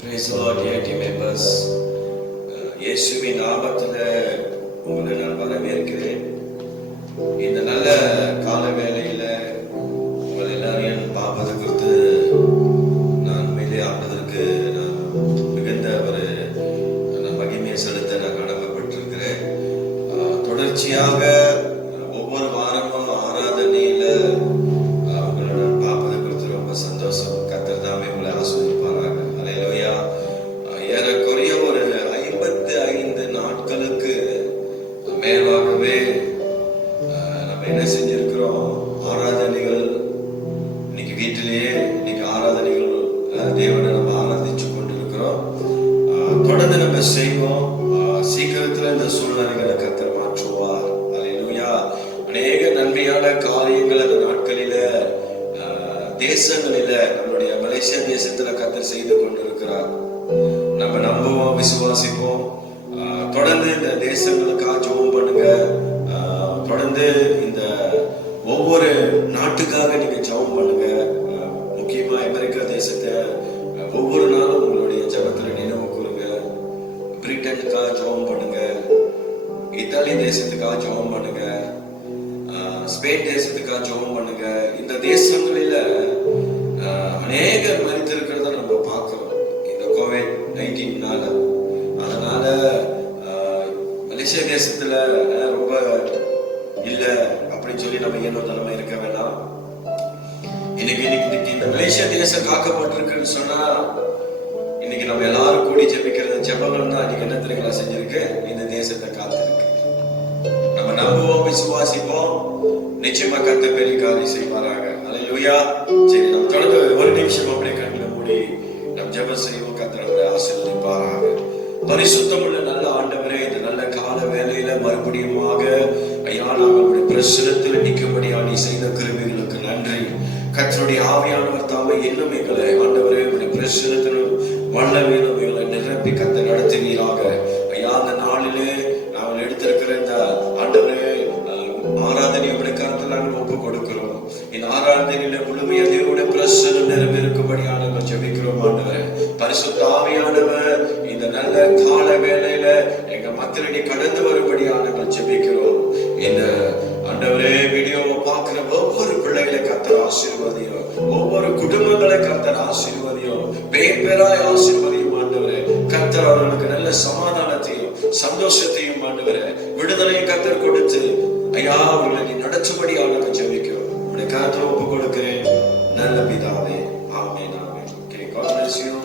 Praise the Lord, dear team members. இயேசுவின் நாமத்தில் உங்களை நான் வரவேற்கிறேன். இந்த நல்ல கால வேளையில உங்கள் எல்லாரையும் பார்ப்பது குறித்து நான் மேலே ஆண்டதற்கு நான் மிகுந்த ஒரு மகிமையை செலுத்த நான் கடமைப்பட்டிருக்கிறேன். தொடர்ச்சியாக ஒவ்வொரு வாரமும் ஆராதனையில உங்களை நான் பார்ப்பது குறித்து ரொம்ப சந்தோஷம். கர்த்தர் தாமே உங்களை ஆசீர்வதிப்பாராக. அல்லேலூயா. ஏறக்குறைய ஒரு 55 நாட்களுக்கு மேலாகவே நம்ம என்ன செஞ்சிருக்கிறோம், ஆராதனைகள். இன்னைக்கு வீட்டிலேயே இன்னைக்கு ஆராதனைகள் தேவனை நம்ம ஆராதிச்சு கொண்டிருக்கிறோம். தொடர்ந்து நம்ம செய்வோம். சீக்கிரத்துல இந்த சூழ்நிலைகளை கர்த்தர் மாற்றுவார். அல்லேலூயா. அநேக நன்மையான காரியங்கள் அந்த நாட்களில தேசங்களில நம்மளுடைய மலேசியா தேசத்துல கர்த்தர் செய்து கொண்டிருக்கிறார். நம்ம நம்புவோம், விசுவாசிப்போம். தொடர்ந்து இந்த தேசங்களுக்காக ஜெபம் பண்ணுங்க. தொடர்ந்து இந்த ஒவ்வொரு நாட்டுக்காக நீங்க ஜெபம் பண்ணுங்க. முக்கியமா அமெரிக்கா தேசத்தை ஒவ்வொரு நாளும் உங்களுடைய ஜெபத்துல நினைவு கூறுங்க. பிரிட்டனுக்காக ஜெபம் பண்ணுங்க. இத்தாலி தேசத்துக்காக ஜெபம் பண்ணுங்க. ஸ்பெயின் தேசத்துக்காக ஜெபம் பண்ணுங்க. இந்த தேசங்களில அநேகர் மரித்திருக்கிறத நம்ம பார்க்கிறோம் இந்த COVID-19னால. அதனால மலேசியா தேசத்துல ரொம்ப இல்ல அப்படின்னு சொல்லி நம்ம ஏனோ தலைமை இருக்க வேண்டாம். இன்னைக்கு இந்த மலேசியா தேசம் காக்கப்பட்டிருக்குன்னு சொன்னா இன்னைக்கு நம்ம எல்லாரும் கூடி ஜெபிக்கிறது ஜெபங்கள் தான் இன்னைக்கு என்ன தெரியுங்களா செஞ்சிருக்கு, இந்த தேசத்தை காத்திருக்கு. நம்ம நம்புவோம், விசுவாசிப்போம். நிச்சயமா கர்த்தர் பெரிய காரியம் செய்வாராக. அல்லேலூயா. சரி, நம்ம தொடர்ந்து ஒரு நிமிஷம் அப்படியே கண்களை மூடி நம்ம ஜெபம் செய்வோம். கர்த்தர் நம்மை ஆசீர்வதிப்பாராக. பரிசுத்தமுள்ள நல்ல ஆண்டவரே, இந்த நல்ல கால வேளையில மறுபடியுமாக ஐயா நாங்களுடைய பிரசுரத்தில் நிற்கும்படியா நீ செய்த கிருபைகளுக்கு நன்றி. கர்த்தருடைய ஆவியானவர் தாமே இன்னும் எங்களை ஆண்டவரே உடைய பிரசுரத்திலும் வல்லமையிலும் எங்களை நிரப்பி கர்த்தர் நடத்தினீராக. ஐயா அந்த நாளிலே நாங்கள் எடுத்திருக்கிற இந்த ஆண்டவரே ஆராதனை உடைய கருத்தில் நாங்கள் ஒப்பு கொடுக்கிறோம். இந்த ஆராதனையில முழுமையா தேவனுடைய பிரசுரம் நிறைவேறுக்கும்படியா நாங்கள் ஜெபிக்கிறோம். ஆண்டவரே பரிசுத்த ஆவியானவர் இந்த நல்ல கால வேளையில எங்க மத்தியிலே கடந்து வரும்படியா நாங்கள் ஜெபிக்கிறோம். இந்த ஆண்டவரே வீடியோவை பார்க்கிற ஒவ்வொரு பிள்ளைகளை கர்த்தர் ஆசீர்வதியும், ஒவ்வொரு குடும்பங்களை கர்த்தர் ஆசீர்வதியும், பேர் பேராய் ஆசீர்வதியும். ஆண்டவரே கர்த்தர் அவர்களுக்கு நல்ல சமாதானத்தையும் சந்தோஷத்தையும் ஆண்டவரே விடுதலையும் கர்த்தர் கொடுத்து ஐயா அவர்களை நீ நடத்தும்படியா நாங்கள் ஜெபிக்கிறோம். உடைய கருத்தை ஒப்பு கொடுக்கிறேன் நல்ல பிதாவே. ஆமென் ஆமென். Okay, God bless you.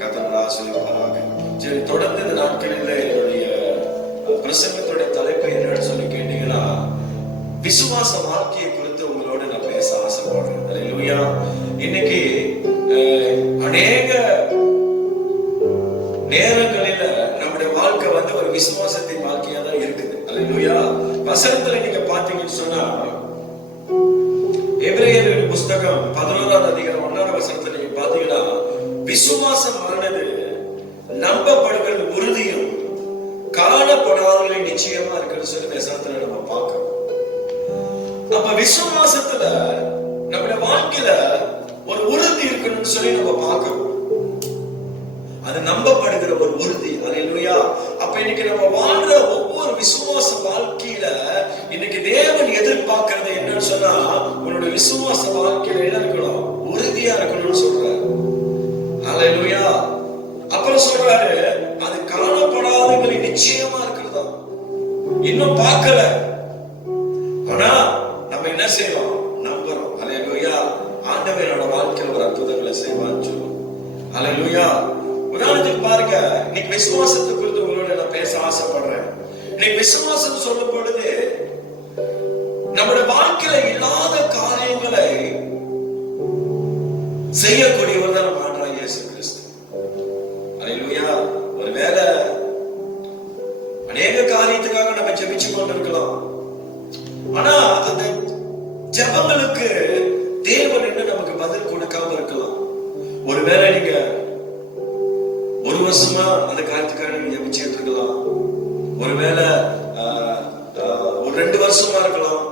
கர்த்தர் ஆசீர்வதிப்பாராக. சரி, தொடர்ந்து இந்த நாட்களில் என்னுடைய பிரசங்கத்துடைய தலைப்பு என்னன்னு சொல்லி கேட்டீங்கன்னா, விசுவாச வாழ்க்கையை குறித்து உங்களோட நான் பேச ஆசைப்படுறேன். அல்லேலூயா. இன்னைக்கு அநேக நேரங்களில நம்முடைய வாழ்க்கை ஒரு விசுவாசத்தின் வாழ்க்கையா தான் இருக்குது. அல்லேலூயா. வசனத்துல நீங்க பாத்தீங்கன்னு சொன்னா எபிரேயர் புஸ்தகம் 11ஆம் அதிகாரம் 1ஆம் வசனத்துல நீங்க பாத்தீங்கன்னா, விசுவாசமானது நம்பப்படுகிறது உறுதியும் காணப்படாதவர்களை நிச்சயமா இருக்குன்னு சொல்லி வசனத்துல நம்ம பார்க்கிறோம். அப்ப விசுவாசத்துல நம்முடைய வாழ்க்கையில ஒரு உறுதி இருக்கணும்னு சொல்லி நம்ம பார்க்கிறோம். அது நம்பப்படுகிற ஒரு உறுதி. அல்லேலூயா. அப்ப இன்னைக்கு நம்ம வாழ்ற ஒவ்வொரு விசுவாச வாழ்க்கையில இன்னைக்கு தேவன் எதிர்பார்க்கிறது என்னன்னு சொன்னா, உன்னோட விசுவாச வாழ்க்கையில என்ன இருக்கணும், உறுதியா இருக்கணும்னு சொல்றாரு. அல்லேலூயா. அப்புறம் சொல்றாரு, அது காணப்படாதவர்களை நிச்சயமா இருக்கிறதா. இன்னும் பார்க்கல, ஆனா நம்ம என்ன செய்யறோம், நம்புறோம். அல்லேலூயா. ஆண்டவர் என்னோட வாழ்க்கையில ஒரு அற்புதங்களை செய்வான்னு சொல்லுவோம். அல்லேலூயா. உதாரணத்துக்கு பாருங்க, இன்னைக்கு விசுவாசத்தை குறித்து உங்களோட நான் பேச ஆசைப்படுறேன். இன்னைக்கு விசுவாசம் சொல்லும் பொழுது நம்முடைய வாழ்க்கையில இல்லாத காரியங்களை செய்யக்கூடியவர் தான் நம்ம ஆண்டவர் இயேசு கிறிஸ்து. அல்லேலூயா. ஒருவேளை அநேக காரியத்துக்காக நம்ம ஜெபிச்சு கொண்டிருக்கலாம், ஆனா அந்த ஜெபங்களுக்கு தேவன் என்ன நமக்கு பதில் கொடுக்காம இருக்கலாம். ஒருவேளை நீங்க ஒரு வருஷமா அந்த காரியத்துக்காக நீங்க ஜெபிச்சுட்டு இருக்கலாம். ஒருவேளை ஒரு 2 வருஷமா இருக்கலாம்.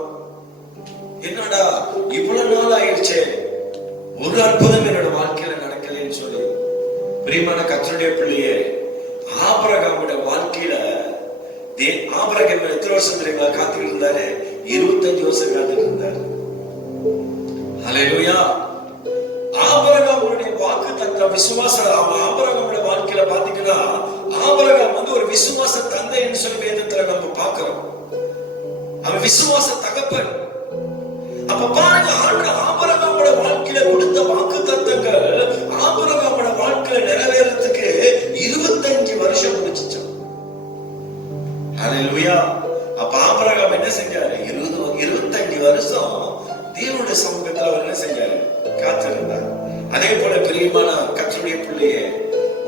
என்னடா இவ்வளவு நாள் ஆயிடுச்சே, ஒரு அற்புதம் என்னோட வாழ்க்கையில நடக்கலன்னு சொல்லி பிரியமான கர்த்தருடைய பிள்ளையே, ஆபிரகாமுடைய வாழ்க்கையில ஆபிரகாம் எத்தனை வருஷம் தெரியுமா காத்துக்கிட்டு இருந்தாரு? 25 வருஷம் காத்துக்கிட்டு இருந்தாரு. ஹல்லேலூயா. ஆபிரகாமுடைய வாக்கு தந்த விசுவாச ஆபிரகாமுடைய வாழ்க்கையில பாத்தீங்கன்னா, ஆபிரகாம் ஒரு விசுவாச தந்தை என்று சொல்லி வேதத்துல நம்ம பார்க்கிறோம். அவன் விசுவாச தகப்பன். அப்ப பாருங்க, ஆபிரகாமோட வாழ்க்கையில கொடுத்த வாக்கு தத்தங்கள் ஆபிரகாமோட வாழ்க்கையில நிறைவேறதுக்கு 25 வருஷம் முடிச்சுச்சான். ஹல்லேலூயா. அப்ப ஆபிரகாம் என்ன செஞ்சாரு? 25 வருஷம் தேவனுடைய சமூகத்துல அவர் என்ன செஞ்சாரு? காத்திருந்தார். அதே போல பிரியமான கர்த்தருடைய பிள்ளையே,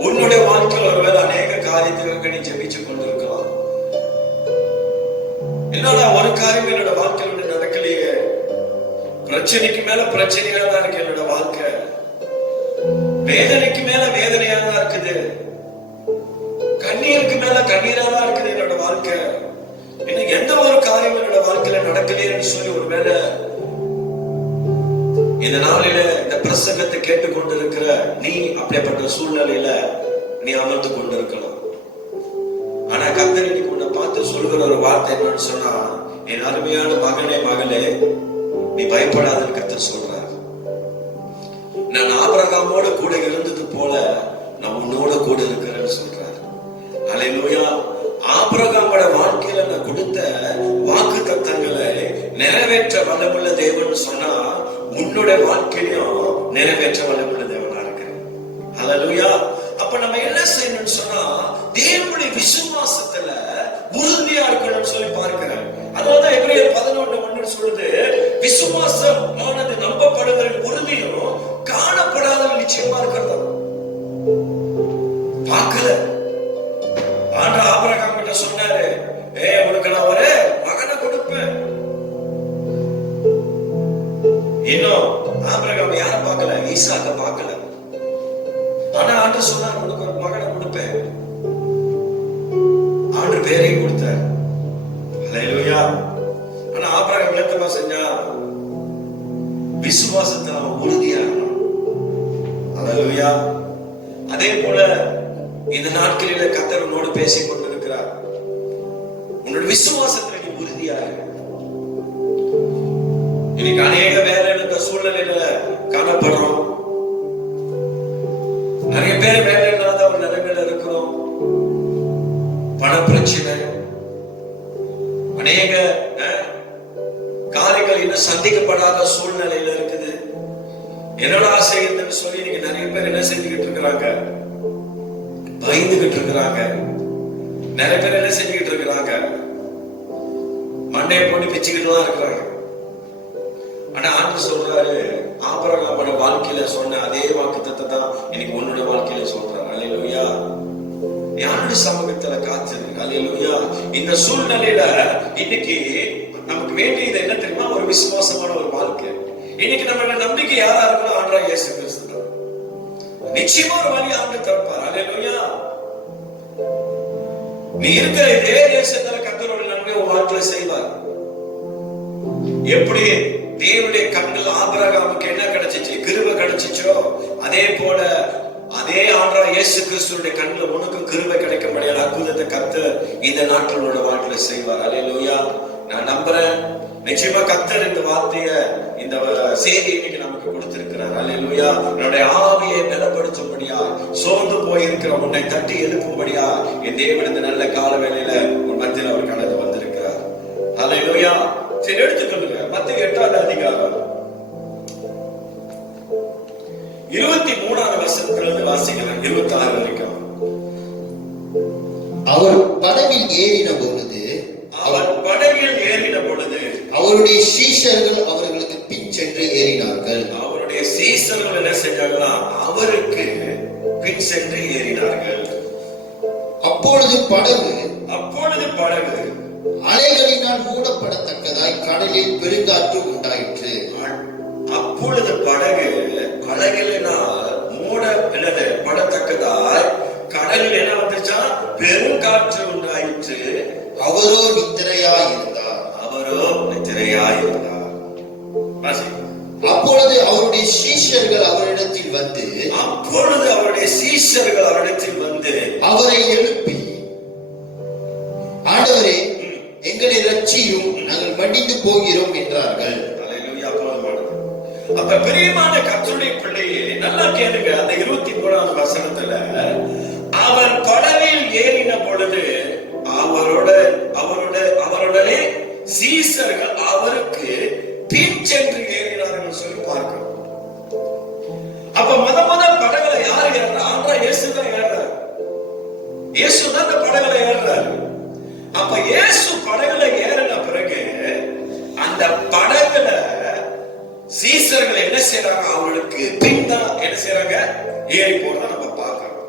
உன்னுடைய வாழ்க்கையில் ஒருவேளை அநேக காரியத்திற்கு நீ ஜெபிச்சு கொண்டிருக்கலாம். என்னடா ஒரு காரியம் என்னோட வாழ்க்கையில் நடக்கலையே, பிரச்சனைக்கு மேல பிரச்சனையா தான் இருக்கு என்னோட வாழ்க்கை, வேதனைக்கு மேல வேதனையா தான் இருக்குது, கண்ணீருக்கு மேல கண்ணீரா தான் இருக்குது என்னோட வாழ்க்கை, இன்னும் எந்த ஒரு காரியம் என்னோட வாழ்க்கையில நடக்கலையேன்னு சொல்லி ஒருவேளை இந்த நாளில இந்த பிரசங்கத்தை கேட்டுக்கொண்டிருக்கிற நீ அப்படிப்பட்ட சூழ்நிலையில நீ அமர்ந்து கொண்டிருக்கலாம். ஆனா கர்த்தர் இன்னைக்கு உன்னை பார்த்து சொல்கிற ஒரு வார்த்தை என்னன்னு சொன்னா, என் அருமையான மகனே மகளே, நீ பயப்படாதன்னு கர்த்தர் சொல்றார். நான் ஆபிரகாமோட கூட இருந்தது போல நான் உன்னோட கூட இருக்கிறேன்னு சொல்றார். ஹல்லேலூயா. ஆபிரகாமோட வாழ்க்கையில நான் கொடுத்த வாக்கு தத்தங்களை நிறைவேற்ற வல்லமுள்ள தேவன் சொன்னா, உன்னுடைய வாழ்க்கையிலும் நிறைவேற்ற வல்லமுள்ள தேவனா இருக்கிறேன். ஹல்லேலூயா. அப்ப நம்ம என்ன செய்யணும்னு சொன்னா, தேவனுடைய விசுவாசத்துல உறுதியா இருக்கணும்னு சொல்லி பார்க்கிறேன். அதனாலதான் எபிரேயர் 11:1 சொல்லுது, விசுவாசம் ஆனது நம்பப்படுகிற உறுதியும் காணப்படாத நிச்சயமா இருக்கிறதா. பார்க்கல. ஆண்டவர் ஆபிரகாம் கிட்ட சொன்னாரு, உனக்கு நான் ஒரு மகனை கொடுப்பேன். இன்னும் ஆபிரகாம் யார பார்க்கல? ஈசாக்க பார்க்கல. ஆனா ஆண்டவர் சொன்னார், உனக்கு ஒரு மகனை கொடுப்பேன். ஆண்டவர் பேரையும் கொடுத்தார். ஹல்லேலூயா. ஆனா ஆபிரகாம் என்னமா செஞ்சா? விசுவாசத்துல அவன் உறுதியா இருந்தான். ஹல்லேலூயா. அதே போல இந்த நாட்களில கர்த்தர் உன்னோடு பேசிக் கொண்டிருக்கிறார். உன்னோட விசுவாசத்துல நீ உறுதியா இரு. இன்னைக்கு அநேக வேலை இருந்த சூழ்நிலையில காணப்படுறோம். நிறைய பேர் வேலை இல்லாத ஒரு நிலைமையில இருக்கிறோம். பண பிரச்சனை, அநேக காரியங்கள் இன்னும் சந்திக்கப்படாத சூழ்நிலையில இருக்குது. என்னடா செய்யுதுன்னு சொல்லி இன்னைக்கு நிறைய பேர் என்ன செஞ்சுக்கிட்டு இருக்கிறாங்க? பயந்துகிட்டு இருக்கிறாங்க. நிறைய பேர் என்ன செஞ்சுக்கிட்டு இருக்கிறாங்க? மண்டையை போட்டு பிச்சுக்கிட்டு தான் இருக்கிறாங்க. ஆனா ஆண்டவர் சொல்றாரு, ஆபிரகாமோட வாழ்க்கையில சொன்ன அதே வாக்குத்தத்தத்தை தான் இன்னைக்கு உன்னுடைய வாழ்க்கையில சொல்றாரு. ஹல்லேலூயா. யாருடைய சமூகத்துல காத்திரு. ஹல்லேலூயா. இந்த சூழ்நிலையில இன்னைக்கு நமக்கு வேண்டியது என்ன தெரியுமா? ஒரு விசுவாசமான ஒரு வாழ்க்கை. இன்னைக்கு நம்மளோட நம்பிக்கை யாரா இருக்கணும்? ஆண்டவராகிய இயேசு கிறிஸ்து. நிச்சயமா ஒரு வழி ஆண்டவர் திறப்பார். ஹல்லேலூயா. நீ இருக்கிற இதே தேசத்துல கர்த்தர் ஒரு நன்மை உன் வாழ்க்கையில செய்வார். எப்படி தேவனுடைய கண்கள் ஆபிரகாமுக்கு என்ன கிடைச்சிச்சு? கிருபை கிடைச்சிச்சோ, அதே போல அதே ஆண்டவராகிய இயேசு கிறிஸ்துவினுடைய கண்ணில் உனக்கும் கிருபை கிடைக்கும்படியான அற்புதத்தை கர்த்தர் இந்த நாட்களோட வாழ்க்கையில செய்வார். ஹல்லேலூயா. நான் நம்புறேன், நிச்சயமா கர்த்தர் இந்த வார்த்தைய, இந்த செய்தி இன்னைக்கு நமக்கு கொடுத்திருக்கிறார். ஹல்லேலூயா. என்னுடைய ஆவியை பலப்படுத்தும்படியா, சோர்ந்து போயிருக்கிற உன்னை தட்டி எழுப்பும்படியா என் தேவன் இந்த நல்ல கால வேளையில உன் மத்தியில் அவர் கடந்து வந்திருக்கிறார். ஹல்லேலூயா. சரி, எடுத்துக்கொள்ளுங்க. மத்தேயு 8ஆம் அதிகாரம் 23ஆம் வசனத்திலிருந்து வாசிக்கலாம். 26 வரைக்கும். அவர் படகில் ஏறின பொழுது அவருடைய சீஷர்கள் அவர்களுக்கு பின் சென்று ஏறினார்கள். அவருடைய சீஷர்கள் என்ன செஞ்சாங்களா? அவருக்கு பின் சென்று ஏறினார்கள். அப்பொழுது படகு அலைகளினால் மூடப்படத்தக்கதாய் கடலில் பெருங்காற்று உண்டாயிற்று. அப்பொழுது படகு அலைகளினால் மூடப்படத்தக்கதாய் கடலில் என்ன வந்துச்சா? பெருங்காற்று உண்டாயிற்று. அவரோ நித்திரையாயிருந்தார். அப்பொழுது அவருடைய சீஷர்கள் அவரிடத்தில் வந்து நின்றார்கள். அல்லேலூயா. போதுமானது. அப்ப பிரியமான கர்த்தருடைய பிள்ளையே, நல்லா கேளுங்க. அந்த 23வது வசனத்துல அவர் படவில் ஏறின பொழுது அவருடனே சீசர்கள் அவருக்கு பின் சென்று ஏறினார்கள் சொல்லி பார்க்கிறோம். அப்ப முத படகுல யாரு ஏறுறா? ஆண்டவரே இயேசு தான் ஏறுறாரு. இயேசு தான் அந்த படகுல ஏறுறாரு. அப்ப இயேசு படகுல ஏறின பிறகு அந்த படகுல சீசர்கள் என்ன செய்யறாங்க? அவர்களுக்கு பின் தான் என்ன செய்யறாங்க? ஏறி போறத நம்ம பார்க்கிறோம்.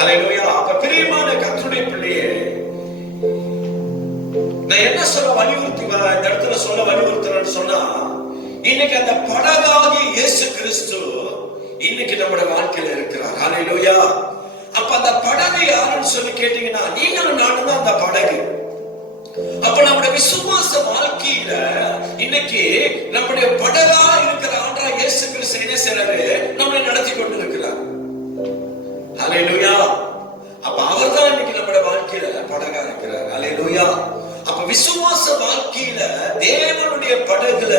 அல்லேலூயா. அப்ப பிரியமான கர்த்தருடைய பிள்ளையே, நான் என்ன சொல்ல வலியுறுத்தி இந்த இடத்துல சொல்ல வலியுறுத்துறேன்னு சொன்னா, இன்னைக்கு அந்த படகாகி இயேசு கிறிஸ்து இன்னைக்கு நம்முடைய வாழ்க்கையில இருக்கிறார். அல்லேலூயா. அப்ப அந்த படகு யாருன்னு சொல்லி கேட்டீங்கன்னா, நீங்களும் நானும் தான் அந்த படகு. அப்ப நம்முடைய விசுவாச வாழ்க்கையில இன்னைக்கு நம்முடைய படகா இருக்கிற ஆண்டவராகிய இயேசு கிறிஸ்து என்ன செய்றாரு? நம்மை நடத்தி கொண்டு இருக்கிறார். அல்லேலூயா. அப்ப அவர்தான் இன்னைக்கு நம்முடைய வாழ்க்கையில படகா இருக்கிறார். அல்லேலூயா. அப்ப விசுவாச வாழ்க்கையில தேவனுடைய படகுல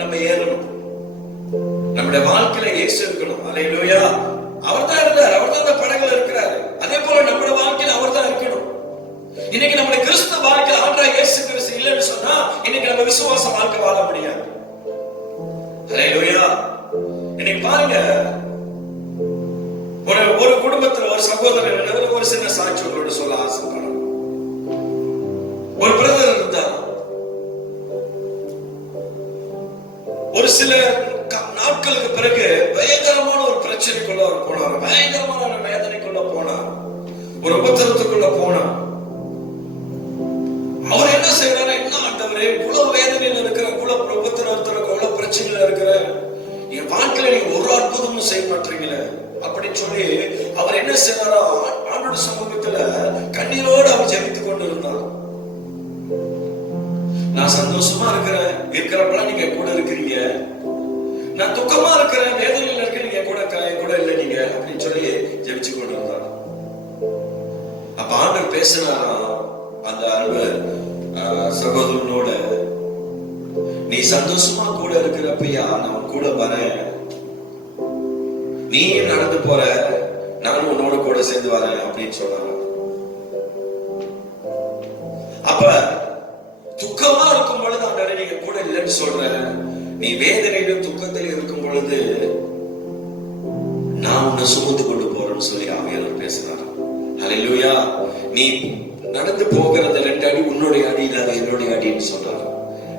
நம்ம ஏறணும். நம்முடைய வாழ்க்கையில இயேசு இருக்கணும். அல்லேலூயா. அவர்தான் இருந்தார். அவர்தான் அந்த படகுல இருக்கிறார். அதே போல நம்முடைய வாழ்க்கையில அவர்தான் இருக்கணும். இன்னைக்கு நம்முடைய கிறிஸ்தவ வாழ்க்கையில ஆண்டவராகிய இயேசு கிறிஸ்து இல்லைன்னு சொன்னா இன்னைக்கு நம்ம விசுவாச வாழ்க்கை வாழ முடியாது. அல்லேலூயா. இன்னைக்கு பாருங்க, ஒரு குடும்பத்துல ஒரு சகோதரர் ஒரு சின்ன சாட்சி உங்களோட சொல்ல ஆசைப்படுறோம். ஒரு பிரதர் இருந்தார். ஒரு சில நாட்களுக்கு பிறகு பயங்கரமான ஒரு பிரச்சனைக்குள்ள அவர் போனார். பயங்கரமான ஒரு வேதனைக்குள்ள போனார். ஒரு உபத்திரத்துக்குள்ள போனார். அவர் என்ன செய்யறாரு? என்ன ஆண்டவரே, இவ்வளவு வேதனையில இருக்கிற, இவ்வளவு உபத்திரத்துல, இவ்வளவு பிரச்சனையில இருக்கிற என் வாழ்க்கையில நீங்க ஒரு அற்புதமும் செய்ய மாட்டீங்களே அப்படின்னு சொல்லி அவர் என்ன செய்யறாரோ ஆண்டோட சமூகத்துல கண்ணீரோடு அவர் ஜெபித்துக் கொண்டு இருந்தார். நான் சந்தோஷமா இருக்கிறப்பெல்லாம் நீங்க கூட இருக்கிறீங்க, நான் துக்கமா இருக்கிறேன், வேதனையில இருக்க நீங்க கூட இல்லை நீங்க அப்படின்னு சொல்லி ஜெபிச்சு கொண்டு இருந்தார். அப்ப ஆண்டவர் பேசினாராம் அந்த சகோதரனோட, நீ சந்தோஷமா கூட இருக்கிறப்பயா நான் கூட வரேன், நீ நடந்து போற, நானும் உன்னோட கூட சேர்ந்து வரேன் அப்படின்னு சொன்னாங்க. அப்ப துக்கமா இருக்கும் பொழுது ஆண்டவரே நீங்க கூட இல்லைன்னு சொல்ற, நீ வேதனையிலும் துக்கத்திலும் இருக்கும் பொழுது நான் உன்னை சுமந்து கொண்டு போறேன்னு சொல்லி ஆவியானவர் பேசுறாரு. அல்லேலூயா. நீ நடந்து போகிறது 2 அடி உன்னுடைய அடி இல்லாத என்னுடைய அடின்னு சொன்னார்.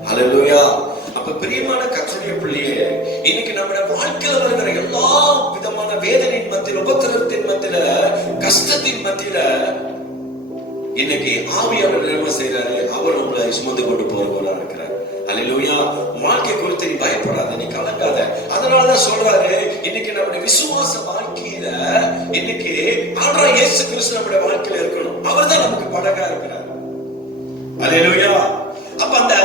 அல்லேலூயா. அப்ப பிரியமான கர்த்தருடைய பிள்ளையே, இன்னைக்கு நம்முடைய வாழ்க்கையில வருகிற எல்லா விதமான வேதனையின் மத்தியில, உபத்திரத்தின் மத்தியில, கஷ்டத்தின் மத்தியில இன்னைக்கு ஆவியானவர் என்ன செய்யறாரு? அவர் உங்களை சுமந்து கொண்டு போறவரா இருக்கிறார். அல்லேலூயா. வாழ்க்கை குறித்து நீ பயப்படாத, நீ கலங்காத. அதனாலதான் சொல்றாரு, இன்னைக்கு நம்முடைய விசுவாச வாழ்க்கையில இன்னைக்கு ஆண்டவராகிய இயேசு கிறிஸ்து நம்முடைய வாழ்க்கையில இருக்கணும். அவர் தான் நமக்கு படகா இருக்கிறார். அல்லேலூயா. அப்ப அந்த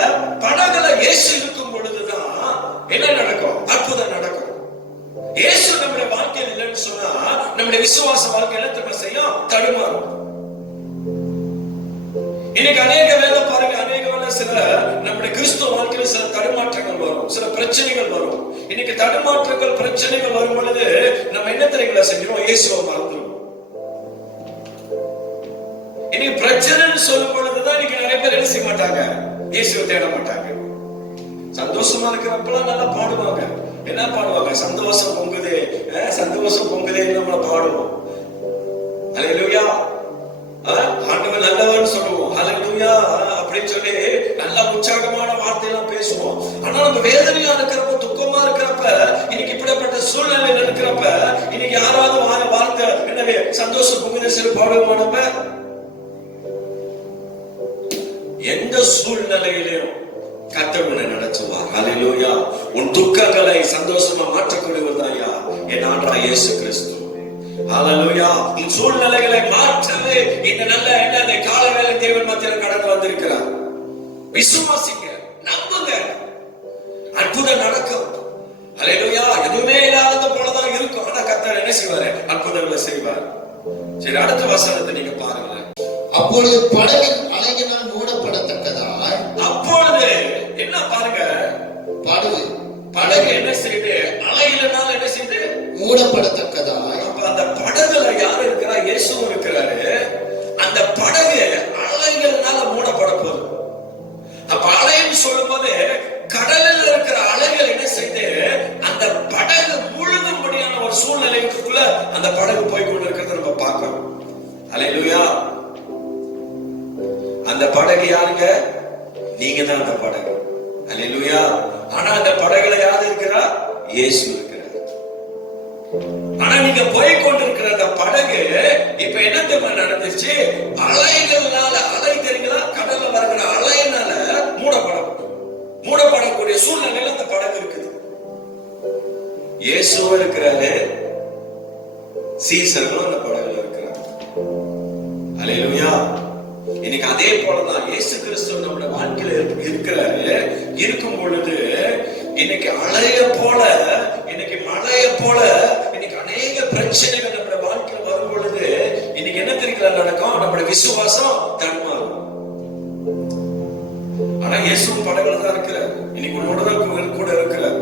படகுல இயேசு இருக்கும் பொழுதுதான் என்ன நடக்கும்? அற்புதம் நடக்கும். இயேசு நம்முடைய வாழ்க்கையில் இல்லைன்னு சொன்னா நம்முடைய விசுவாச வாழ்க்கையில திரும்ப செய்யும், தடுமாறும். இன்னைக்கு அநேக வேலை பாருங்க, அநேக வேலை சில நம்முடைய கிறிஸ்துவ வாழ்க்கையில சில தடுமாற்றங்கள் வரும், சில பிரச்சனைகள் வரும். இன்னைக்கு தடுமாற்றங்கள் பிரச்சனைகள் வரும் பொழுது நம்ம என்ன தெரியுங்களா செஞ்சோம்? இயேசுவை மறந்துடும். இன்னைக்கு பிரச்சனைன்னு சொல்லும் பொழுதுதான் இன்னைக்கு நிறைய பேர் என்ன செய்ய மாட்டாங்க? இயேசுவை தேட மாட்டாங்க. சந்தோஷமா இருக்கிறப்பெல்லாம் நல்லா பாடுவாங்க. என்ன பாடுவாங்க? சந்தோஷம் பொங்குதே, சந்தோஷம் பொங்குதே நம்மள பாடுவோம். அல்லேலூயா. ஆண்டவர் நல்லவர்னு சொல்லுவோம். அல்லேலூயா அப்படின்னு சொல்லி நல்ல உற்சாகமான வார்த்தையெல்லாம் பேசுவோம். ஆனா நம்ம வேதனையா இருக்கிறப்ப, துக்கமா இருக்கிறப்ப, இன்னைக்கு இப்படிப்பட்ட சூழ்நிலையில இருக்கிறப்ப இன்னைக்கு யாராவது வார்த்தை என்னவே சந்தோஷம் பொங்குதே சொல்லி பாடுவோம். நம்ம எந்த சூழ்நிலையிலும் கர்த்தர் நடத்துவார். அல்லேலூயா. உன் துக்கங்களை சந்தோஷமா மாற்றக்கூடியவர்தாயா என் ஆண்டவராகிய இயேசு கிறிஸ்து. அல்லேலூயா. உன் சூழ்நிலைகளை மாற்றவே இந்த நல்ல என்ன காலவேளை தேவன் மத்தியில கடந்து வந்திருக்கிறார். விசுவாசிங்க, நம்புங்க, அற்புதம் நடக்கும். அல்லேலூயா. எதுவுமே இல்லாத போலதான் இருக்கும், ஆனா கர்த்தர் என்ன செய்வாரு? அற்புதங்களை செய்வார். சரி, அடுத்த வசனத்தை நீங்க பாருங்க. அப்பொழுது படகின் அலையினால் மூடப்படத்தக்கதாய், அப்பொழுது என்ன பாருங்க, பார்க்கிறோம். அல்லேலூயா. அந்த படகு யாருங்க? நீங்க தான் அந்த படகு. அல்லேலூயா. ஆனா அந்த படகுல யாரு இருக்கிறா? இயேசு இருக்கிறார். ஆனா நீங்க போய் கொண்டிருக்கிற அந்த படகு இப்ப என்ன தெரியுமா நடந்துச்சு? அலைகள்னால, அலை தெரியுங்களா? கடல்ல வருகிற அலையினால மூடப்படக்கூடிய சூழ்நிலையில அந்த படகு இருக்குது. இயேசுவும் இருக்கிறாரு, சீசர்களும் அந்த படகுல இருக்கிறார். அல்லேலூயா. இன்னைக்கு அதே போலதான் இயேசு கிறிஸ்து நம்முடைய வாழ்க்கையில இருக்கிறாரு. இருக்கும் பொழுது இன்னைக்கு அலைய போல, இன்னைக்கு மழைய போல, இன்னைக்கு அநேக பிரச்சனைகள் நம்முடைய வாழ்க்கையில வரும் பொழுது இன்னைக்கு என்ன தெரியுங்களா நடக்கும்? நம்முடைய விசுவாசம் தடுமாறும். ஆனா இயேசு படகுல தான் இருக்கிறார். இன்னைக்கு உன்னோட தான் கூட இருக்கிறார்.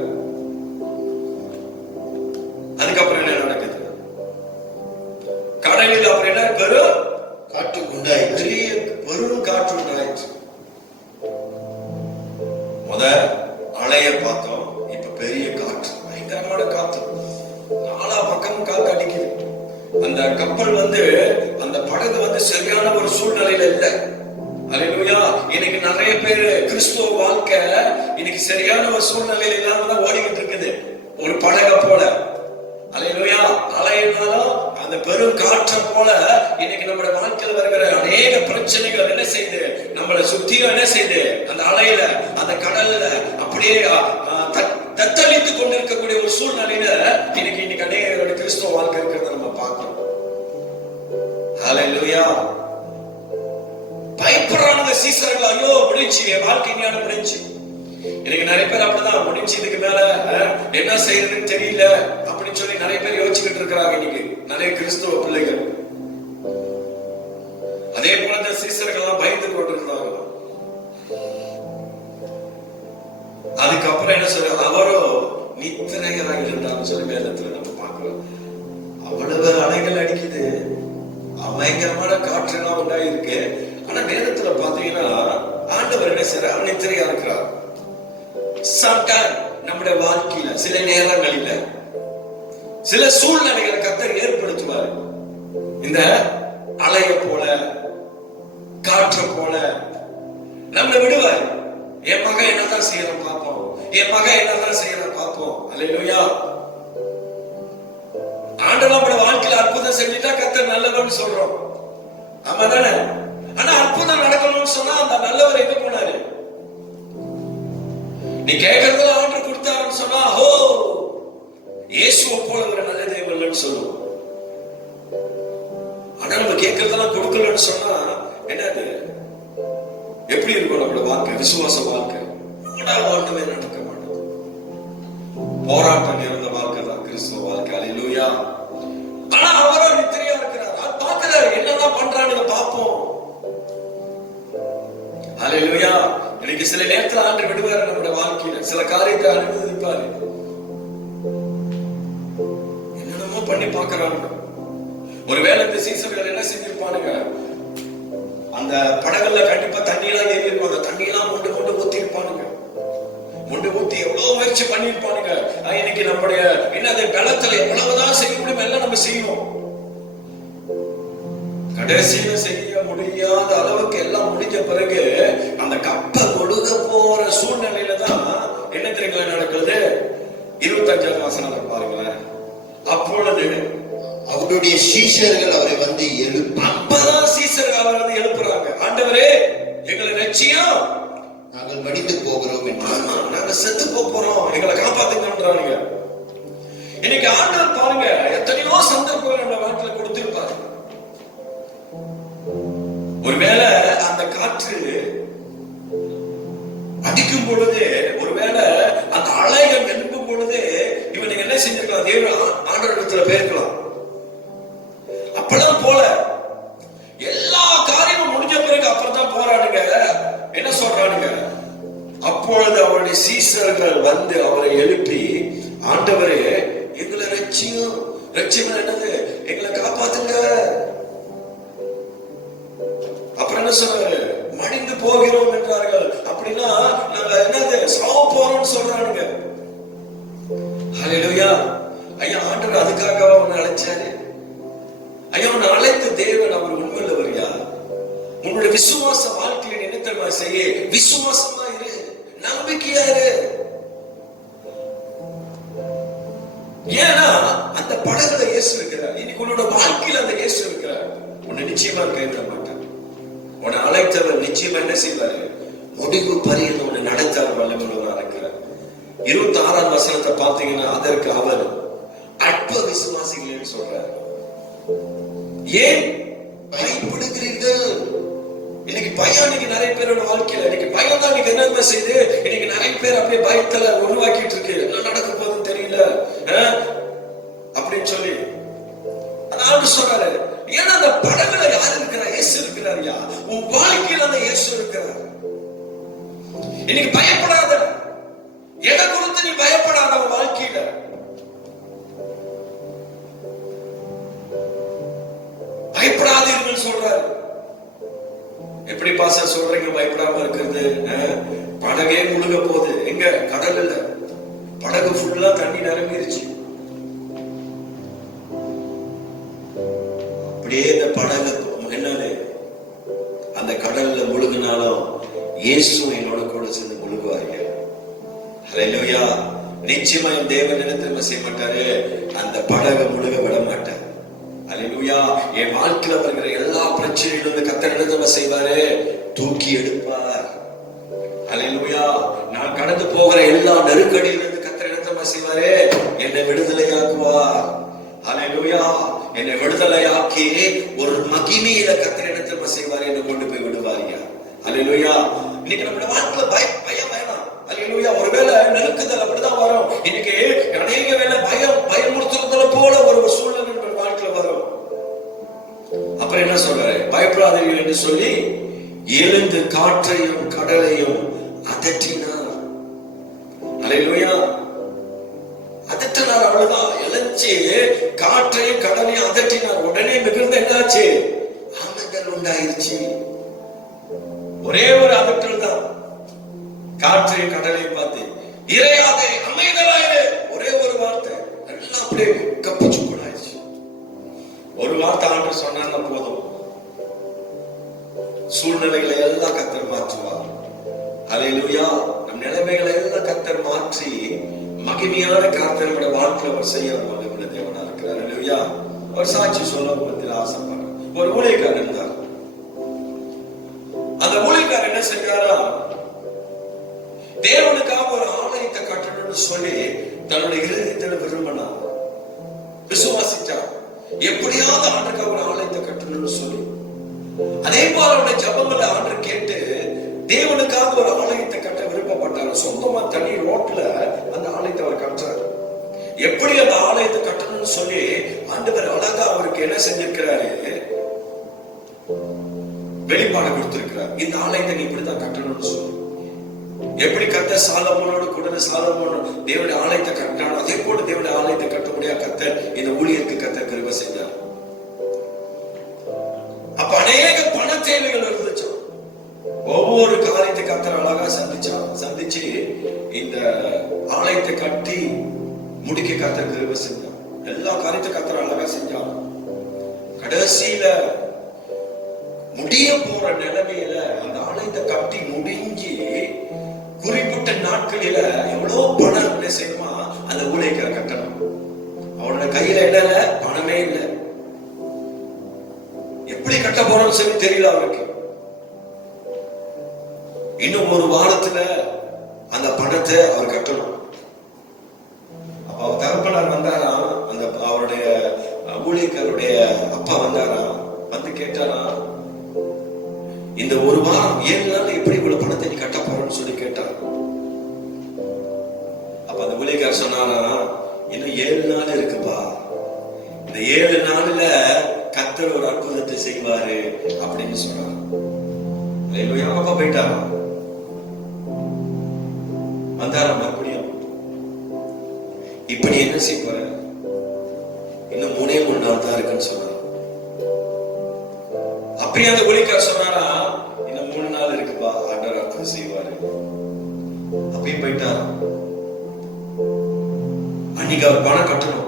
அதுக்கப்புறம் என்ன நடக்குது? கடலில் அப்புறம் என்ன? பெரும் காற்று உண்டாயிற்று. பெரும் காற்று உண்டாயிற்று. அலைய பார்த்தோம். இப்ப பெரிய காற்று, பயங்கரமான காற்று, நாலா பக்கமும் காத்து அடிக்குது. அந்த கப்பல் அந்த படகு சரியான ஒரு சூழ்நிலையில இல்லை. அல்லேலூயா. இன்னைக்கு நிறைய பேரு கிறிஸ்துவ வாழ்க்கை இன்னைக்கு சரியான ஒரு சூழ்நிலையில இல்லாம தான் ஓடிக்கிட்டு இருக்குது, ஒரு படக போல. அல்லேலூயா. அலையினாலும் அந்த பெரும் காற்றை போல இன்னைக்கு நம்முடைய வாழ்க்கையில் வருகிற அநேக பிரச்சனைகள் என்ன செய்யுது? நம்மளை சுத்தியும் என்ன செய்யுது? அந்த அலையில, அந்த கடல்ல அப்படியே தத்தளித்துக் கொண்டிருக்கக்கூடிய ஒரு சூழ்நிலையில இன்னைக்கு அநேக கிறிஸ்துவ வாழ்க்கை இருக்கிறத நம்ம பார்க்கிறோம். அல்லேலூயா. பயப்படுறாங்க சீசர்கள். ஐயோ முடிஞ்சு, என் வாழ்க்கை ஞானம் முடிஞ்சு. இன்னைக்கு நிறைய பேர் அப்படிதான், முடிஞ்சு இதுக்கு மேல என்ன செய்யறதுன்னு தெரியல அப்படின்னு சொல்லி நிறைய பேர் யோசிச்சுக்கிட்டு இருக்கிறாங்க. இன்னைக்கு நிறைய கிறிஸ்துவ பிள்ளைகள் அதே போல இந்த சீசர்கள் எல்லாம் பயந்து கொண்டிருக்கிறாங்க. அதுக்கப்புறம் என்ன சொல்ற? அவரோ நித்திரையாக இருந்தான்னு சொல்லி வேதத்துல நம்ம பார்க்கிறோம். அவ்வளவு அலைகள் அடிக்குது, பயங்கரமான காற்று எல்லாம் உண்டாயிருக்கு. ஆனா வேதத்துல பாத்தீங்கன்னா ஆண்டவர் என்ன செய்யற? அவர் நித்திரையா இருக்கிறார். சம்டைம் நம்முடைய வாழ்க்கையில சில நேரங்களில சில சூழ்நிலைகளை கர்த்தர் ஏற்படுத்துவார். இந்த அலைய போல, காற்ற போல நம்மளை விடுவார். என் மகன் என்னதான் செய்யறான் பார்ப்போம், என் மகன் என்னதான் செய்யறான் பார்ப்போம். அல்லேலூயா. ஆண்டவர் நம்முடைய வாழ்க்கையில அற்புதம் செஞ்சுட்டா கர்த்தர் நல்லவர்னு சொல்றோம். ஆமா தானே? ஆனா அற்புதம் நடக்கணும்னு சொன்னா அந்த நல்லவர் எங்க போனாரு? நீ கேட்கறதுல ஆண்டவர் கொடுத்தாருன்னு சொன்னா ஹோ இயேசுவை போல ஒரு நல்ல தேவன் சொல்லுவோம். ஆனா நம்ம கேட்கறதெல்லாம் கொடுக்கலன்னு சொன்னா என்னது? எப்படி இருக்கும் நம்மளோட வாழ்க்கை, விசுவாச வாழ்க்கை? ஒண்ணுமே நடக்க மாட்டோம். போராட்டம் நிறைந்த வாழ்க்கை தான் கிறிஸ்துவ வாழ்க்கை. அல்லேலூயா. ஆனா அவரோ நித்திரையா இருக்கிறார். பார்க்கிறாரு என்னதான் பண்றான்னு பார்ப்போம். அல்லேலூயா. இன்னைக்கு சில நேரத்தில் ஆண்டு விடுவாரு நம்முடைய வாழ்க்கையில, சில காரியத்தை அனுமதிப்பாரு. என்னென்னமோ பண்ணி பார்க்கறாங்க. ஒருவேளை இந்த சீசர்கள் என்ன செஞ்சிருப்பானுங்க? அந்த படகுல கண்டிப்பா தண்ணியெல்லாம் ஏறி இருக்கும். அந்த தண்ணியெல்லாம் கொண்டு ஊத்தி இருப்பானுங்க. கொண்டு ஊத்தி எவ்வளவு முயற்சி பண்ணிருப்பானுங்க. இன்னைக்கு நம்முடைய என்னது பலத்துல எவ்வளவுதான் செய்ய முடியும் எல்லாம் நம்ம செய்யணும். கடைசியில செய்ய முடியாத அளவுக்கு எல்லாம் முடிஞ்ச பிறகு அந்த கப்பல் ஒழுக போற சூழ்நிலையில தான் என்ன தெரியுங்களா நடக்குது? 25ஆம் வசனத்தை பாருங்களேன். அப்பொழுது அவருடைய சீஷர்கள் அவரை எழுப்பி, அப்பதான் சீஷர்கள் அவரை எழுப்புறாங்க. ஆண்டவரே எங்களை ரட்சியும், நாங்கள் மடிந்து போகிறோம் என்று. நாங்க செத்து போறோம், எங்களை காப்பாத்துங்கன்றாங்க. இன்னைக்கு ஆண்டவர் பாருங்க எத்தனையோ சந்தர்ப்பங்கள் நம்ம வாழ்க்கையில கொடுத்திருப்பாரு. ஒருவேளை அந்த காற்று அடிக்கும் பொழுது, ஒருவேளை அந்த அலைகள் எழுப்பும் பொழுது இவனுக்கு என்ன செஞ்சிருக்கலாம்? தேவன் ஆண்டவரிடத்துல போயிருக்கலாம். அப்பெல்லாம் போல எல்லா காரியமும் முடிஞ்ச பிறகு அப்புறம் தான் போறானுங்க. என்ன சொல்றானுங்க? அப்பொழுது அவருடைய சீசர்கள் அவரை எழுப்பி, ஆண்டவரே எங்களை ரட்சியும். ரட்சியம் என்னது? எங்களை காப்பாத்துங்க. அப்புறம் என்ன சொல்றாரு? மடிந்து போகிறோம் என்றார்கள். அப்படின்னா நாங்க என்னது? சாவ போறோம்னு சொல்றானுங்க. அல்லேலூயா. ஐயா, ஆண்டவர் அதுக்காக அவனை அழைச்சாரு. ஐயா, உன்னை விசுவாச வாழ்க்கையில என்ன தெரியுமா செய்ய? விசுவாசமா இரு, நம்பிக்கையா இரு. ஏன்னா அந்த படகுல இயேசு இருக்கிறார். இன்னைக்கு உன்னோட வாழ்க்கையில அந்த இயேசு இருக்கிறார். உன்னை நிச்சயமா கைவிட மாட்டார். உன்னை அழைத்தவர் நிச்சயமா என்ன செய்வாரு? முடிவு பரியந்தம் உன்னை நடத்தார் வல்லமையுள்ளவராக இருக்கிறார். 26ஆம் வசனத்தை பார்த்தீங்கன்னா அதற்கு அவர் அற்ப விசுவாசிகள் சொல்றார். ஏன் பயப்படுகிறீர்கள்? இன்னைக்கு பயம் இன்னைக்கு நிறைய பேரோட வாழ்க்கையில இன்னைக்கு பயம் தான் இன்னைக்கு என்ன செய்யுது? இன்னைக்கு நிறைய பேர் அப்படியே பயத்துல உருவாக்கிட்டு இருக்கு. என்ன நடக்க போகுதுன்னு தெரியல அப்படின்னு சொல்லி அதாவது சொல்றாரு. ஏன்னா அந்த படகுல யார் இருக்கிறா? இயேசு இருக்கிறாரியா. உன் வாழ்க்கையில அந்த இயேசு இருக்கிறார். இன்னைக்கு பயப்படாத. எதை குறித்து நீ பயப்படாத. உன் வாழ்க்கையில பயப்படாதீர்கள் சொல்றாரு. எப்படி பாச சொல்றீங்க பயப்படாம இருக்கிறது? படகே முழுக போகுது. எங்க? கடல் இல்ல, படகு ஃபுல்லா தண்ணி நிரம்பிருச்சு. அப்படியே இந்த படகு என்னது அந்த கடல்ல முழுகினாலும் இயேசு என்னோட கூட சேர்ந்து முழுகுவார்கள். ஹல்லேலூயா. நிச்சயமா என் தேவன் என்ன திரும்ப செய்ய மாட்டாரு? அந்த படகை முழுக விட மாட்டார். ஹல்லேலூயா. என் வாழ்க்கையில வருகிற எல்லா பிரச்சனைகளும் கர்த்தர் என்ன திரும்ப செய்வாரு? தூக்கி எடுப்பார். ஹல்லேலூயா. நான் கடந்து போகிற எல்லா நெருக்கடியிலிருந்து கர்த்தர் என்ன திரும்ப செய்வாரு? என்னை விடுதலையாக்குவார். ஹல்லேலூயா. என்னை விடுதலையாக்கி ஒரு மகிமையில கர்த்தர் என்ன திரும்ப செய்வாரு? என்னை கொண்டு போய் விடுவாரியா. ஹல்லேலூயா. இன்னைக்கு நம்ம வாழ்க்கையில பயம் வேணாம். ஹல்லேலூயா. ஒருவேளை நெருக்குதல் அப்படிதான் வரும். இன்னைக்கு அநேக வேளை பயமுறுத்துறதுல போல ஒரு சூழ்நிலை நம்ம வாழ்க்கையில வரும். அப்புறம் என்ன சொல்றாரு? பயப்படாதீர்கள் என்று சொல்லி எழுந்து காற்றையும் கடலையும் அதட்டினார். ஹல்லேலூயா. அதட்டினார். அவ்வளவுதான். எழுச்சி காற்றையும் கடலையும் அதட்டினார். உடனே மிகுந்த என்னாச்சு? அமைதல் உண்டாயிருச்சு. ஒரே ஒரு அதட்டல் தான். காற்றையும் கடலையும் பார்த்து இறையாதே, அமைதலாயிரு. ஒரே ஒரு வார்த்தை எல்லாம் அப்படியே கப்பிச்சு போனாச்சு. ஒரு வார்த்தை ஆண்டவர் சொன்னாங்க போதும். சூழ்நிலைகளை எல்லாம் கர்த்தர் மாற்றுவார். ஹல்லேலூயா. நம் நிலைமைகளை எல்லாம் கர்த்தர் மாற்றி மகிமையான கர்த்தர் நம்முடைய வாழ்க்கையில அவர் செய்ய வல்லமையுள்ள தேவனா இருக்கிறார். ஹல்லேலூயா. ஒரு சாட்சி சொல்ல உங்களுக்கு ஆசைப்படுறேன். ஒரு ஊழியக்காரர் இருந்தார். அந்த ஊழியக்காரர் என்ன செஞ்சாரா? தேவனுக்காக ஒரு ஆலயத்தை கட்டணும்னு சொல்லி தன்னுடைய இருதயத்தில் விரும்பினார், விசுவாசித்தார். எப்படியாவது ஆண்டுக்காக ஒரு ஆலயத்தை கட்டணும்னு சொல்லி அதே போல அவருடைய ஜபங்களை ஆண்டு கேட்டு தேவனுக்காக ஒரு ஆலயத்தை கட்ட விருப்பப்பட்டார். சொந்தமா தனி ரோட்ல அந்த ஆலயத்தை அவர் கட்டுறார். எப்படி அந்த ஆலயத்தை கட்டணும்னு சொல்லி ஆண்டவர் அழகா அவருக்கு என்ன செஞ்சிருக்கிறாரு? வெளிப்பாடு கொடுத்திருக்கிறார். இந்த ஆலயத்தை நீ இப்படிதான் கட்டணும்னு சொல்லி. எப்படி கர்த்தர் சாலமோனோடு கூட சாலமோன் தேவனுடைய ஆலயத்தை கட்டினாலும் அதே போல தேவனுடைய ஆலயத்தை கட்ட முடியாது கர்த்தர் இந்த ஊழியருக்கு கர்த்தர் கிருபை செஞ்சார். அப்ப அநேக பண தேவைகள் இருந்துச்சு. ஒவ்வொரு காரியத்தை கர்த்தர் அழகா சந்திச்சு இந்த ஆலயத்தை கட்டி முடிக்க கர்த்தர் கிருபை செஞ்சார். எல்லா காரியத்தை கர்த்தர் அழகா செஞ்சார். கடைசியில முடிய போற நிலைமையில அந்த ஆலயத்தை கட்டி முடிஞ்சு குறிப்பிட்ட நாட்களில எவ்வளவு பணம் என்ன செய்யணுமா அந்த ஊழியக்கார கட்டணும். அவனோட கையில என்ன இல்ல, பணமே இல்லை. எப்படி கட்ட போறோம்னு சொல்லி தெரியல அவருக்கு. இன்னும் ஒரு வாரத்துல அந்த பணத்தை அவர் கட்டணும். அப்ப அவர் தகப்பனார் வந்தாரா, அந்த அவருடைய ஊழியக்காருடைய அப்பா வந்தாரா, வந்து கேட்டாரா, இந்த ஒரு வாரம் 7 நாள் எப்படி இவ்வளவு பணத்தை நீ கட்ட போறன்னு சொல்லி கேட்டார். அப்ப அந்த ஊழியக்காரர் சொன்னாரா, இன்னும் 7 நாள் இருக்குப்பா, இந்த 7 நாள்ல கர்த்தர் ஒரு அற்புதத்தை செய்வாரு அப்படின்னு சொன்னார். அப்பா போயிட்டாரா, வந்தாரா மறுபடியும், இப்படி என்ன செய்ய போற, இன்னும் 3 நாள் தான் இருக்குன்னு சொன்னார். அப்படியே அந்த ஊழியக்காரர் சொன்னாரா, இன்னும் 3 நாள் இருக்குப்பா, ஆண்டவர் அற்புதம் செய்வாரு. அப்படியே போயிட்டாரா. அன்னைக்கு அவர் பணம் கட்டணும்.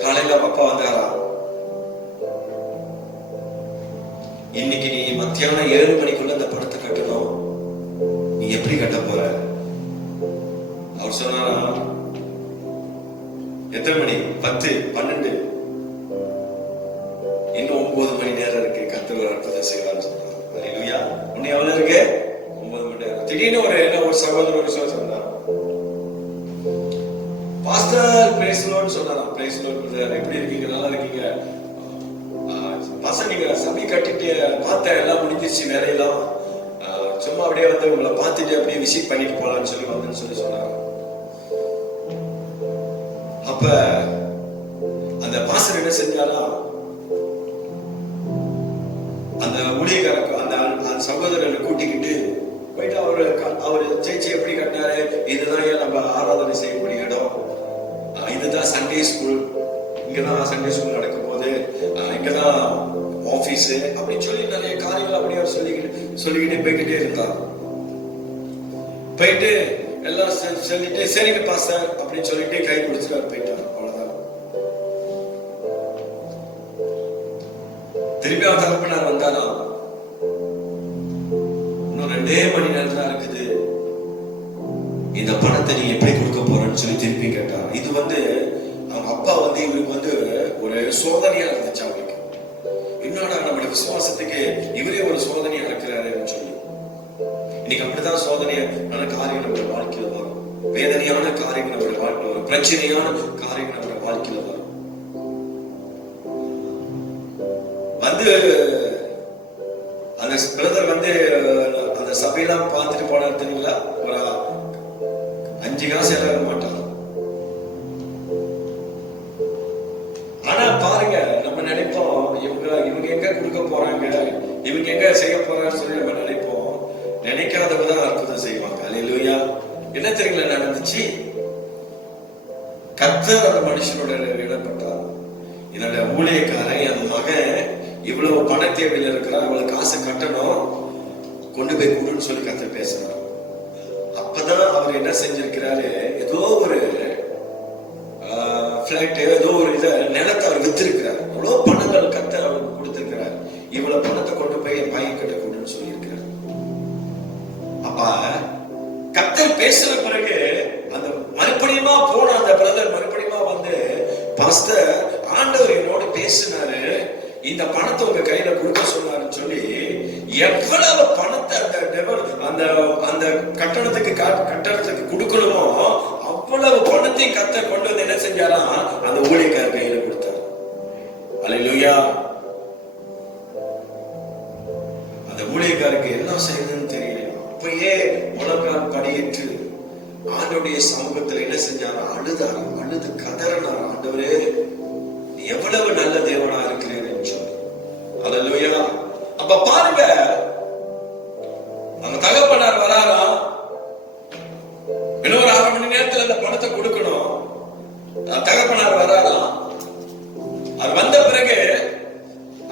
காலையில மத்தியானம் 7 மணிக்குள்ள அந்த பணத்தை கட்டணும், நீ எப்படி கட்ட போற? அவர் சொன்னாரா, எத்தனை மணி? 10, 12, இன்னும் 9 மணி நேரம் இருக்கு, கர்த்தர் ஒரு அற்புதம் செய்வார்னு சொன்னார். அல்லேலூயா. இன்னும் எவ்வளவு இருக்கு? 9 மணி நேரம். திடீர்னு ஒரு சகோதரர் சொன்னார், பாஸ்டர் பிரைஸ் லார்ட் சொன்னாராம். பிரைஸ் லார்ட் பிரதர், எப்படி இருக்கீங்க? நல்லா இருக்கீங்க? பாஸ்டர், நீங்க சபை கட்டிட்டு பார்த்தேன், எல்லாம் முடிஞ்சிருச்சு வேலையெல்லாம், சும்மா அப்படியே வந்து உங்களை பார்த்துட்டு அப்படியே விசிட் பண்ணிட்டு போலான்னு சொல்லி வந்தேன்னு சொல்லி சொன்னாங்க. அப்ப அந்த பாஸ்டர் என்ன செஞ்சாரா, அந்த ஊழியக்காரருக்கு அந்த சகோதரரை கூட்டிக்கிட்டு போயிட்டு அவரு சேர்ச்சி எப்படி கட்டினாரு, இதுதான் நம்ம ஆராதனை செய்யக்கூடிய இடம், இதுதான் சண்டே ஸ்கூல், இங்கதான் சண்டே ஸ்கூல் நடக்கும் போது, இங்கதான் ஆபீஸ் அப்படின்னு சொல்லி நிறைய காரியங்கள் அப்படியே சொல்லிக்கிட்டு போய்கிட்டே இருந்தார். போயிட்டு எல்லாம் சொல்லிட்டு சரிங்க பாஸ்டர் அப்படின்னு சொல்லிட்டு கை கொடுத்துட்டு போயிட்டார். அவ்வளவுதான். திருப்பி அவன் தகப்பனார் வந்தாரா, இன்னும் 2 மணி நேரம் தான் இருக்குது, இந்த பணத்தை நீ எப்படி கொடுக்க போறன்னு சொல்லி திருப்பி கேட்டார். இது வந்து அவங்க அப்பா வந்து இவருக்கு வந்து ஒரு சோதனையா இருந்துச்சு. அவருக்கு என்னடா நம்முடைய விசுவாசத்துக்கு இவரே ஒரு சோதனையா இருக்கிறாருன்னு சொல்லி. இன்னைக்கு அப்படிதான் சோதனையான காரியம் நம்முடைய வாழ்க்கையில வரும், வேதனையான காரியங்கள் நம்முடைய வாழ்க்கையில வரும், பிரச்சனையான காரியங்கள் நம்முடைய வாழ்க்கையில வரும். வந்து அந்த பிரதர் வந்து அந்த சபையெல்லாம் பார்த்துட்டு போனார் தெரியுங்களா, ஒரு 5 காசு இறங்க மாட்டாங்க. ஆனா பாருங்க, நம்ம நினைப்போம் இவங்க எங்க கொடுக்க போறாங்க, இவங்க எங்க செய்ய போறான்னு சொல்லி நம்ம நினைப்போம். நினைக்காதவங்க அற்புதம் செய்வாங்க. அல்லேலூயா. என்ன தெரியுங்களா நடந்துச்சு? கர்த்தர் அந்த மனுஷனோட இடப்பட்டார். என்னோட ஊழியக்காரன் என் மகன் இவ்வளவு பண தேவையில் இருக்கிறான், இவ்வளவு காசு கட்டணும், கொண்டு போய் கொடுன்னு சொல்லி கர்த்தர் பேசுறார். அப்பதான் அவர் என்ன செஞ்சிருக்கிறாரு, ஏதோ ஒரு பிளாட், ஏதோ ஒரு இதை நிலத்தை அவர் வித்திருக்கிறார். இவ்வளவு பணங்கள் கர்த்தர் அவருக்கு கொடுத்திருக்கிறார், இவ்வளவு பணத்தை கொண்டு போய் என் பையன் கிட்ட கொடுன்னு சொல்லி இருக்கிறார். அப்ப கர்த்தர் பேசுற பிறகு அந்த மறுபடியுமா போன அந்த பிரதர் மறுபடியுமா வந்து, பாஸ்டர் ஆண்டவர் என்னோட பேசினாரு, இந்த பணத்தை உங்க கையில கொடுக்க சொன்னாருன்னு சொல்லி எவ்வளவு பணத்தை அந்த அந்த கட்டணத்துக்கு கொடுக்கணுமோ அவ்வளவு பணத்தையும் கர்த்தர் கொண்டு வந்து என்ன செஞ்சாரா, அந்த ஊழியக்காரர் கையில கொடுத்தார். அல்லேலூயா. அந்த ஊழியக்காரருக்கு என்ன செய்யணும்னு தெரியல. அப்பயே முழங்கால் படியிட்டு ஆண்டவருடைய சமூகத்தில் என்ன செஞ்சாரா, அழுது கதறினார், ஆண்டவரே எவ்வளவு நல்ல தேவனா இருக்கிறேன்னு சொல்லி. அல்லேலூயா. அப்ப பாருங்க, அந்த தகப்பனார் வராரா, இன்னொரு 1/2 மணி நேரத்துல அந்த பணத்தை கொடுக்கணும். தகப்பனார் வராரா, அது வந்த பிறகு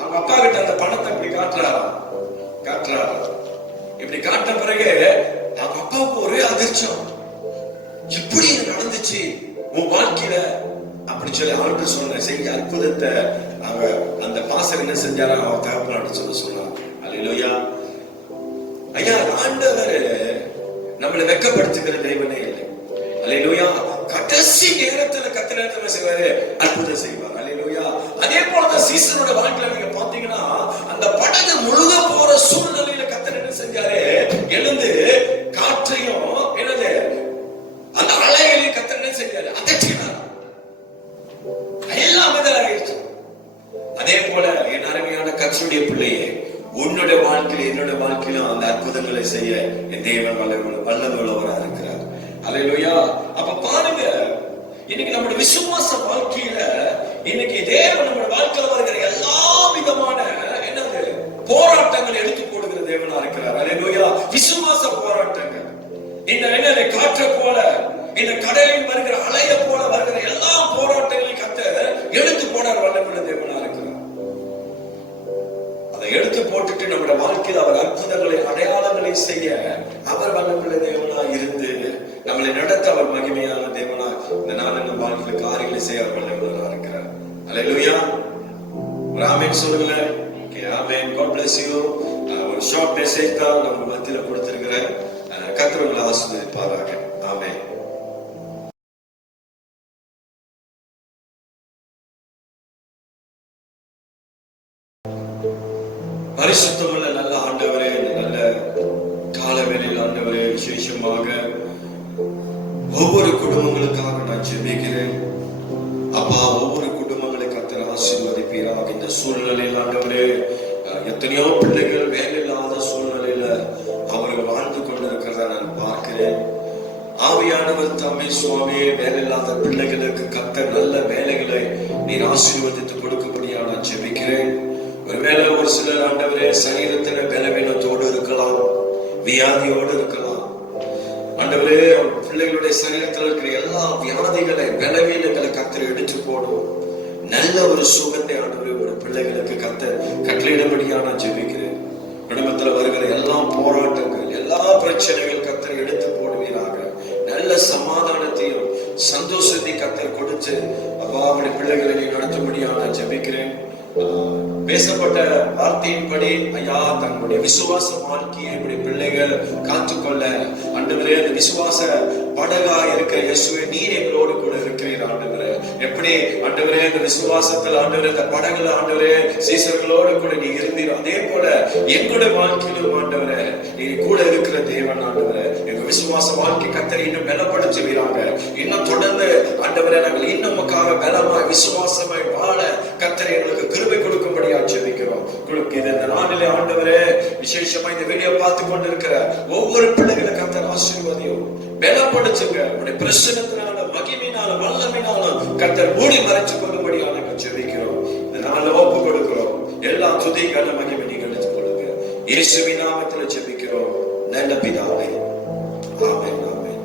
அவங்க அப்பா கிட்ட அந்த பணத்தை இப்படி காட்டுறாரு. இப்படி காட்ட பிறகு அவங்க அப்பாவுக்கு ஒரே அதிர்ச்சம், எப்படி இது நடந்துச்சு உன் வாழ்க்கையில அப்படி சொல்லி அவர்கிட்ட சொன்ன செய்ய அற்புதத்தை அவங்க அந்த பாசர் என்ன செஞ்சாரா, அவன் தகப்பனார் சொல்ல சொன்னார். அல்லேலூயா. ஐயா, ஆண்டவர் நம்மளை வெட்கப்படுத்துகிற தெய்வனே இல்லை. அல்லேலூயா. கடைசி நேரத்துல கர்த்தர் செய்வாரு, அற்புதம் செய்வார். அல்லேலூயா. அதே போலதான் சீசனோட வாழ்க்கையில நீங்க பாத்தீங்கன்னா, அந்த படகு முழுக போற சூழ்நிலையில கர்த்தர் என்ன செஞ்சாரு, எழுந்து காற்றையும் என்னது அந்த அலைகளையும் கர்த்தர் என்ன செஞ்சாரு, அதற்றினார். எல்லாம் ஆயிடுச்சு. அதே போல என் அருமையான கர்த்தருடைய பிள்ளையே, உன்னுடைய வாழ்க்கையில என்னோட வாழ்க்கையிலும் அந்த அற்புதங்களை செய்ய என் தேவன் வல்லவராக இருக்கிறார். அல்லேலூயா. அப்ப பாருங்க, இன்னைக்கு நம்முடைய விசுவாச வாழ்க்கையில இன்னைக்கு தேவன் நம்முடைய வாழ்க்கையில வருகிற எல்லா விதமான என்னது போராட்டங்களை எடுத்து போடுகிற தேவனா இருக்கிறார். அல்லேலூயா. விசுவாச போராட்டங்கள், இந்த என்னது காற்றை போல, இந்த கடலில் வருகிற அலைய போல வருகிற எல்லா போராட்டங்களையும் கர்த்தர் எடுத்து போனார். வல்லமுள்ள தேவனா இருக்கிறார். அதை எடுத்து போட்டுட்டு நம்முடைய வாழ்க்கையில் அவர் அற்புதங்களை அடையாளங்களை செய்ய அவர் வல்லமுள்ள தேவனா இருந்து நம்மளை நடத்த அவர் மகிமையான தேவனா இந்த நாள் நம்ம வாழ்க்கையில காரியங்களை செய்ய அவர் வல்லமுள்ளவராக இருக்கிறார். அல்லேலூயா. ஒரு ஆமென் சொல்லுங்களேன். ஆமென். God bless you. ஒரு ஷார்ட் மெசேஜ் தான் நம்ம மத்தியில கொடுத்திருக்கிறேன். கர்த்தர் உங்களை ஆசீர்வதிப்பாராக. ஆமென். பரிசுத்தமுள்ள நல்ல ஆண்டவரே, நல்ல காலவேளையில் ஆண்டவரே, விசேஷமாக ஒவ்வொரு குடும்பங்களுக்காக நான் ஜெபிக்கிறேன். அப்பா, ஒவ்வொரு குடும்பங்களை கர்த்தர் ஆசீர்வதிப்பீராக. இந்த சூழ்நிலையில் ஆண்டவரே, எத்தனையோ பிள்ளைகள் வேலை இல்லாத சூழ்நிலையில அவர்கள் வாழ்ந்து கொண்டிருக்கிறத நான் பார்க்கிறேன். ஆவியானவர் தம்மை சுவாமி, வேலை இல்லாத பிள்ளைகளுக்கு கர்த்தர் நல்ல வேலைகளை நீர் ஆசீர்வதித்து கொடுக்கும்படியா நான் ஜெபிக்கிறேன். ஒருவேளை ஒரு சிலர் ஆண்டவரே சரீரத்தில பலவீனத்தோடு இருக்கலாம், வியாதியோடு இருக்கலாம். ஆண்டவரே, பிள்ளைகளுடைய சரீரத்தில் இருக்கிற எல்லா வியாதிகளை பலவீனங்களை கர்த்தர் எடுத்து போடும். நல்ல ஒரு சுகத்தை ஆண்டவரே ஒரு பிள்ளைகளுக்கு கர்த்தர் கட்டளையிடும்படியா நான் ஜெபிக்கிறேன். குடும்பத்துல வருகிற எல்லா போராட்டங்கள், எல்லா பிரச்சனைகள் கர்த்தர் எடுத்து போடுவீராக. நல்ல சமாதானத்தையும் சந்தோஷத்தையும் கர்த்தர் கொடுத்து அப்பா அப்படி பிள்ளைகளை நீ நடத்தும்படியா நான் ஜெபிக்கிறேன். பேசப்பட்ட வார்த்தையின்படி ஐயா, தங்களுடைய விசுவாச வாழ்க்கையை இப்படி பிள்ளைகள் காத்துக்கொள்ள ஆண்டவரே, அந்த விசுவாச படகா இருக்கிற இயேசுவே, நீர் எங்களோடு கூட இருக்கிறீர் ஆண்டவரே. எப்படி ஆண்டவரே அந்த விசுவாசத்தில் ஆண்டவரே அந்த படகுல ஆண்டவரே சீசர்களோடு கூட நீ இருந்தீர், அதே போல எங்களுடைய வாழ்க்கையிலும் ஆண்டவரே நீ கூட இருக்கிற தேவன் ஆண்டவரே. எங்க விசுவாச வாழ்க்கை கர்த்தர் இன்னும் பலப்படுத்துவீராக. இன்னும் தொடர்ந்து ஆண்டவரே நாங்கள் இன்னும் பலமாய் விசுவாசமாய் வாழ கர்த்தர் எங்களுக்கு கிருபை கொடுக்கும்படியா ஜெபிக்கிறோம். இந்த நாளிலே ஆண்டவரே, விசேஷமா இந்த வீடியோ பார்த்து கொண்டிருக்கிற ஒவ்வொரு பிள்ளைகளை கர்த்தர் ஆசீர்வதியும் பலப்படுத்துங்க. உடைய பிரசன்னத்தினால, மகிமையினால, வல்லமையினாலும் கர்த்தர் மூடி மறைச்சு கொள்ளும்படியா நாங்கள் ஜெபிக்கிறோம். இந்த நாளை ஒப்பு கொடுக்கிறோம். எல்லா துதிக்கான மகிமை நீங்கள் எடுத்துக் கொள்ளுங்க. இயேசுவின் நாமத்தில் ஜெபிக்கிறோம் நல்ல பிதாவே. ஆமென், ஆமென்.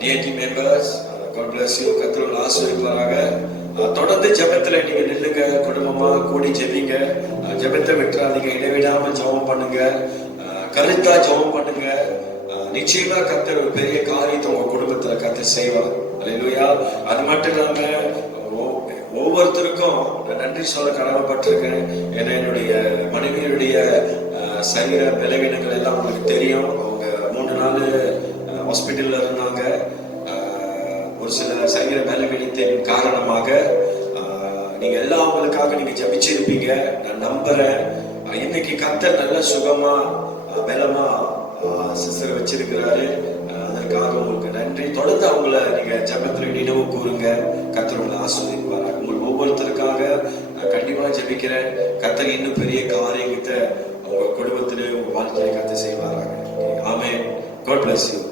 DIT members, God bless you. கர்த்தர் ஆசீர்வதிப்பாராக. தொடர்ந்து ஜெபத்துல நீங்க நில்லுங்க, குடும்பமா கூடி ஜெபிங்க. ஜெபத்தை விட்டுறாதீங்க, இடைவிடாம ஜெபம் பண்ணுங்க, கருத்தா ஜெபம் பண்ணுங்க. நிச்சயமா கர்த்தர் ஒரு பெரிய காரியத்தை உங்க குடும்பத்துல கர்த்தர் செய்வார். அல்லேலூயா. அது மட்டும் இல்லாம ஒவ்வொருத்தருக்கும் நன்றி சொல்ல கடமைப்பட்டிருக்கேன். ஏன்னா என்னுடைய மனைவியுடைய சரீர பலவீனங்கள் எல்லாம் உங்களுக்கு தெரியும். அவங்க 3 நாள் ஹாஸ்பிட்டல்ல இருந்தாங்க. ஒரு சில சரீர பலவீனத்தின் காரணமாக நீங்க எல்லாம் அவங்களுக்காக நீங்க ஜபிச்சிருப்பீங்க, நான் நம்புறேன். இன்னைக்கு கர்த்தர் நல்ல சுகமா பலமா சிஸ்டர் வச்சிருக்கிறாரு. அதற்காக உங்களுக்கு நன்றி. தொடர்ந்து அவங்கள நீங்க ஜபத்துல நினைவு கூறுங்க. கர்த்தர் உங்களை ஆசீர்வதிப்பார். உங்களுக்கு ஒவ்வொருத்தருக்காக நான் கண்டிப்பா ஜபிக்கிறேன். கர்த்தர் இன்னும் பெரிய காரியத்தை உங்க குடும்பத்திலே உங்க வாழ்க்கையை கர்த்தர் செய்வாராங்க. ஆமென். God bless you.